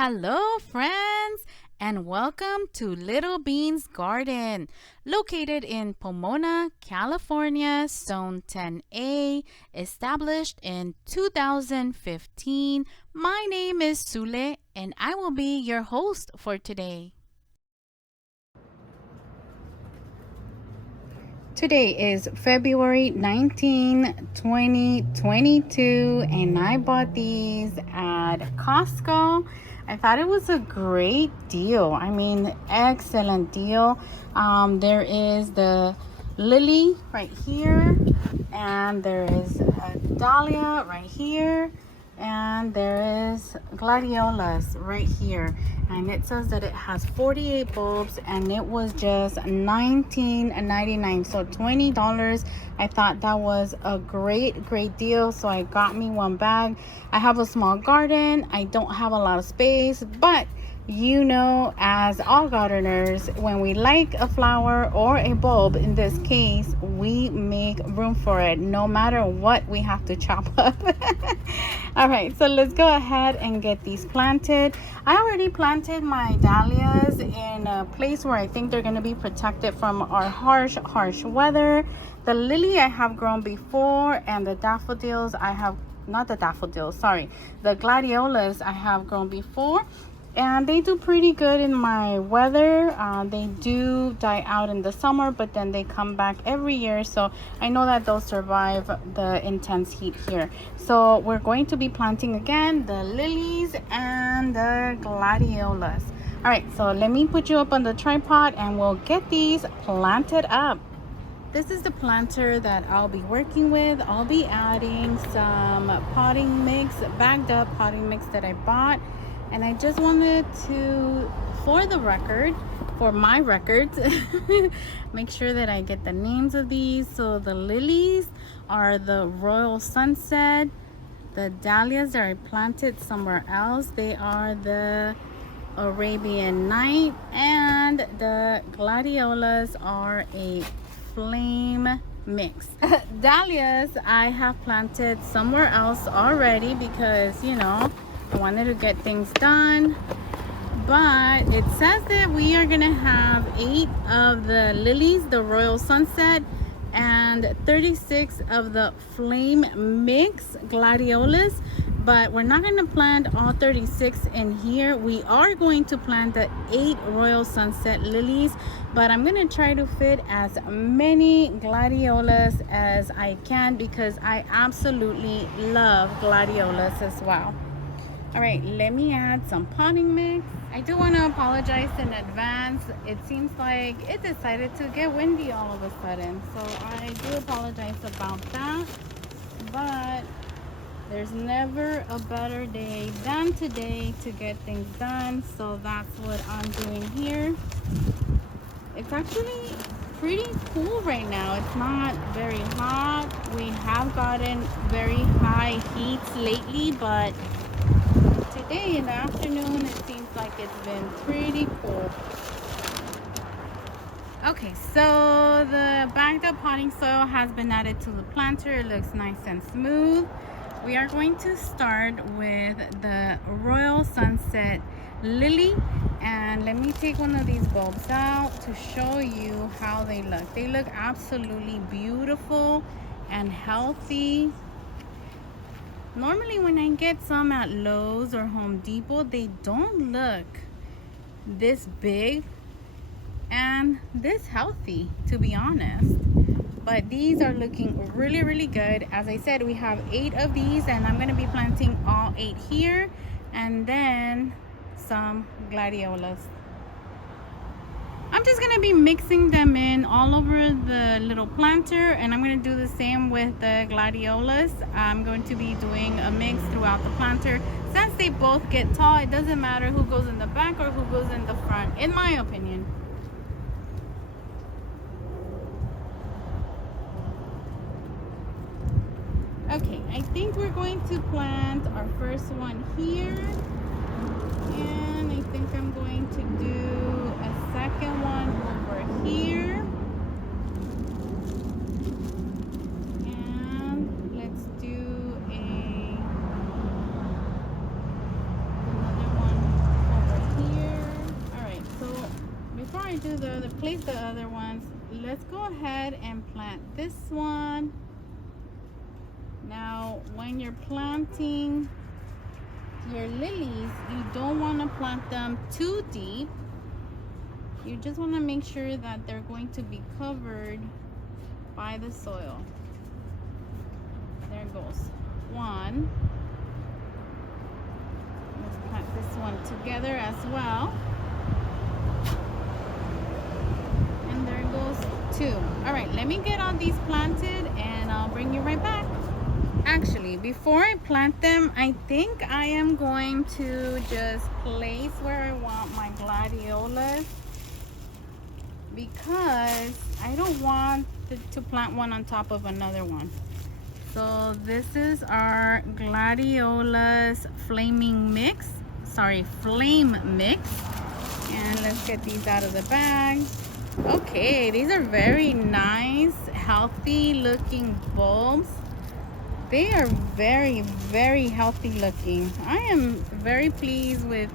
Hello, friends, and welcome to Little Bean's Garden, located in Pomona, California, Zone 10A, established in 2015. My name is Sule, and I will be your host for today. Today is February 19, 2022, and I bought these at Costco. I thought it was a great deal. Excellent deal. There is the lily right here, and there is a dahlia right here, and there is gladiolas right here, and it says that it has 48 bulbs, and it was just $19.99, so $20. I thought that was a great deal, so I got me one bag. I have a small garden. I don't have a lot of space, but as all gardeners, when we like a flower or a bulb, in this case, we make room for it no matter what we have to chop up. All right, so let's go ahead and get these planted. I already planted my dahlias in a place where I think they're going to be protected from our harsh weather. The lily I have grown before, and the daffodils I have, not the daffodils, sorry, the gladiolas I have grown before. And they do pretty good in my weather. They do die out in the summer, but then they come back every year. So I know that they'll survive the intense heat here. So we're going to be planting again the lilies and the gladiolas. All right, so let me put you up on the tripod and we'll get these planted up. This is the planter that I'll be working with. I'll be adding some potting mix, bagged up potting mix that I bought. And I just wanted to, for my records, make sure that I get the names of these. So the lilies are the Royal Sunset. The dahlias that I planted somewhere else, they are the Arabian Night. And the gladiolas are a flame mix. Dahlias I have planted somewhere else already because, I wanted to get things done, but it says that we are gonna have 8 of the lilies, the Royal Sunset, and 36 of the flame mix gladiolas, but we're not gonna plant all 36 in here. We are going to plant the 8 Royal Sunset lilies, but I'm gonna try to fit as many gladiolas as I can because I absolutely love gladiolas as well. All right, let me add some potting mix. I do want to apologize in advance. It seems like it decided to get windy all of a sudden, so I do apologize about that, but there's never a better day than today to get things done, so that's what I'm doing here. It's actually pretty cool right now. It's not very hot. We have gotten very high heats lately, but today in the afternoon it seems like it's been pretty cool. Okay, so the bagged up potting soil has been added to the planter. It looks nice and smooth. We are going to start with the Royal Sunset lily, and let me take one of these bulbs out to show you how they look. They look absolutely beautiful and healthy. Normally when I get some at Lowe's or Home Depot, they don't look this big and this healthy, to be honest. But these are looking really good. As I said, we have 8 of these, and I'm going to be planting all 8 here, and then some gladiolas. I'm just going to be mixing them in all over the little planter, and I'm going to do the same with the gladiolas. I'm going to be doing a mix throughout the planter. Since they both get tall, it doesn't matter who goes in the back or who goes in the front, in my opinion. Okay, I think we're going to plant our first one here, and I think I'm going to do a second one over here, and let's do another one I do place the other ones, let's go ahead and plant this one. Now, when you're planting your lilies, you don't want to plant them too deep. You just want to make sure that they're going to be covered by the soil. There goes one. Let's plant this one together as well. And there goes two. All right, let me get all these planted and I'll bring you right back. Actually, before I plant them, I think I am going to just place where I want my gladiolas, because I don't want to plant one on top of another one. So this is our gladiolas flame mix. And let's get these out of the bag. Okay, these are very nice, healthy looking bulbs. They are very, very healthy looking. I am very pleased with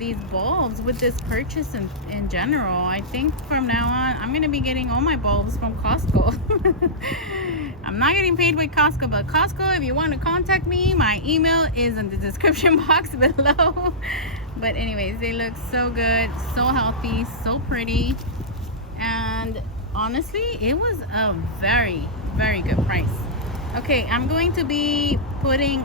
these bulbs, with this purchase in general. I think from now on, I'm going to be getting all my bulbs from Costco. I'm not getting paid with Costco, but Costco, if you want to contact me, my email is in the description box below. But anyways, they look so good, so healthy, so pretty. And honestly, it was a very, very good price. Okay, I'm going to be putting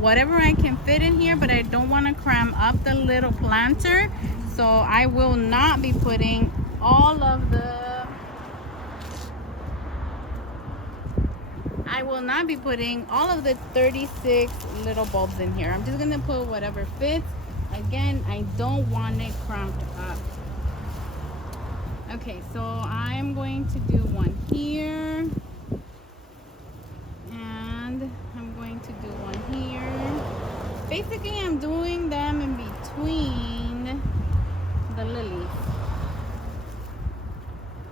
whatever I can fit in here, but I don't want to cram up the little planter. So I will not be putting all of the 36 little bulbs in here. I'm just going to put whatever fits. Again, I don't want it cramped up. Okay, so I'm going to do one here. I'm going to do one here. Basically, I'm doing them in between the lilies.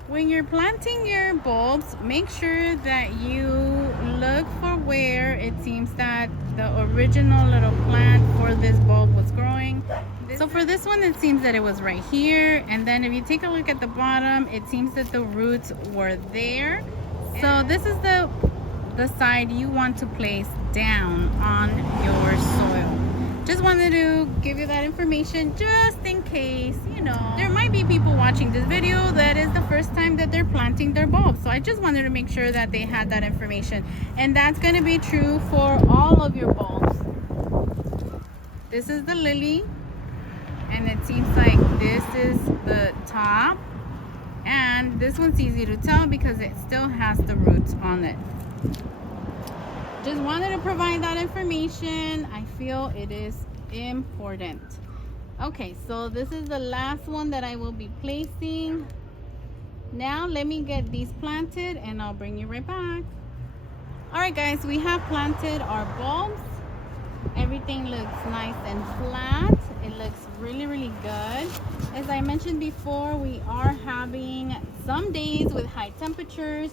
When you're planting your bulbs, make sure that you look for where it seems that the original little plant for this bulb was growing. So for this one, it seems that it was right here. And then if you take a look at the bottom, it seems that the roots were there. So this is the side you want to place down on your soil. Just wanted to give you that information just in case, you know, there might be people watching this video that is the first time that they're planting their bulbs. So I just wanted to make sure that they had that information. And that's going to be true for all of your bulbs. This is the lily. And it seems like this is the top. And this one's easy to tell because it still has the roots on it. Just wanted to provide that information. I feel it is important. Okay, so this is the last one that I will be placing. Now let me get these planted and I'll bring you right back. All right guys, we have planted our bulbs. Everything looks nice and flat. It looks really, really good. As I mentioned before, we are having some days with high temperatures.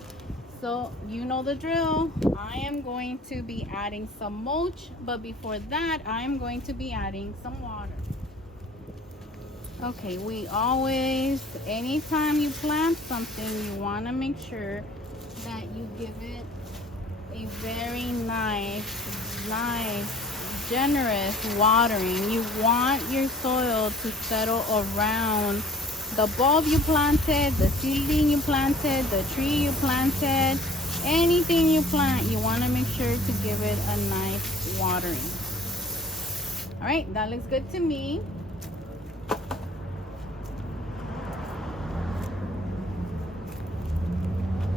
So you know the drill. I am going to be adding some mulch, but before that, I am going to be adding some water. Okay, anytime you plant something, you want to make sure that you give it a very nice, generous watering. You want your soil to settle around the bulb you planted, the seedling you planted, the tree you planted, anything you plant, you want to make sure to give it a nice watering. All right, that looks good to me.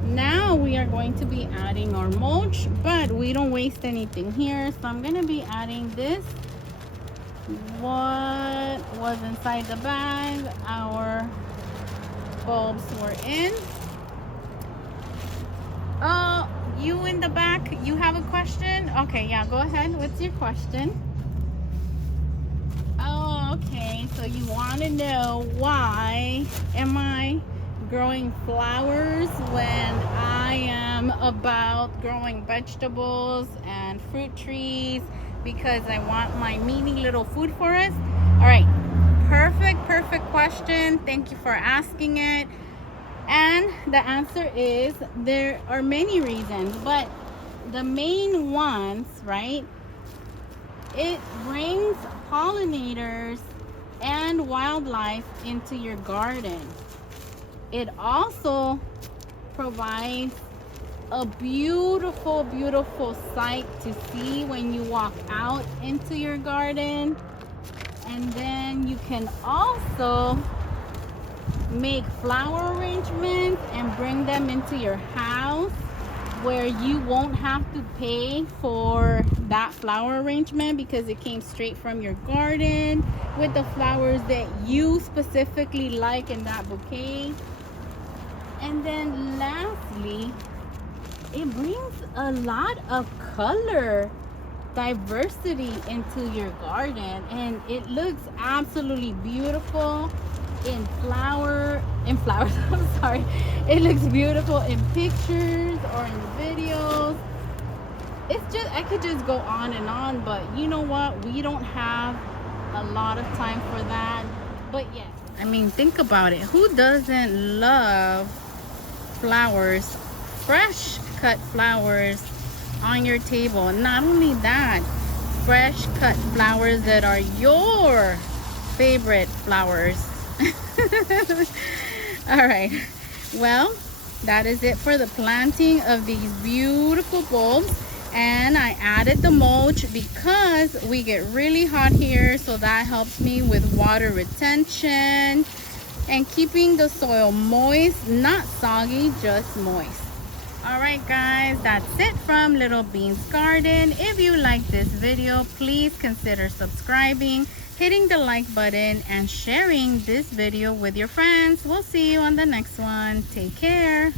Now we are going to be adding our mulch, but we don't waste anything here. So I'm going to be adding this. What was inside the bag our bulbs were in. Oh, you in the back, you have a question? Okay, yeah, go ahead. What's your question? Oh, okay, so you want to know why am I growing flowers when I am about growing vegetables and fruit trees, because I want my meaty little food forest. All right, perfect question. Thank you for asking it. And the answer is there are many reasons, but the main ones, right? It brings pollinators and wildlife into your garden. It also provides a beautiful sight to see when you walk out into your garden. And then you can also make flower arrangements and bring them into your house where you won't have to pay for that flower arrangement because it came straight from your garden with the flowers that you specifically like in that bouquet. And then lastly, it brings a lot of color diversity into your garden, and it looks absolutely beautiful in flowers. I'm sorry, it looks beautiful in pictures or in videos. It's just, I could just go on and on, but you know what, we don't have a lot of time for that. But yes, I mean, think about it. Who doesn't love flowers, fresh cut flowers on your table? Not only that, fresh cut flowers that are your favorite flowers. All right, well, that is it for the planting of these beautiful bulbs. And I added the mulch because we get really hot here, so that helps me with water retention and keeping the soil moist, not soggy, just moist. All right guys, that's it from Little Bean's Garden. If you like this video, please consider subscribing, hitting the like button, and sharing this video with your friends. We'll see you on the next one. Take care.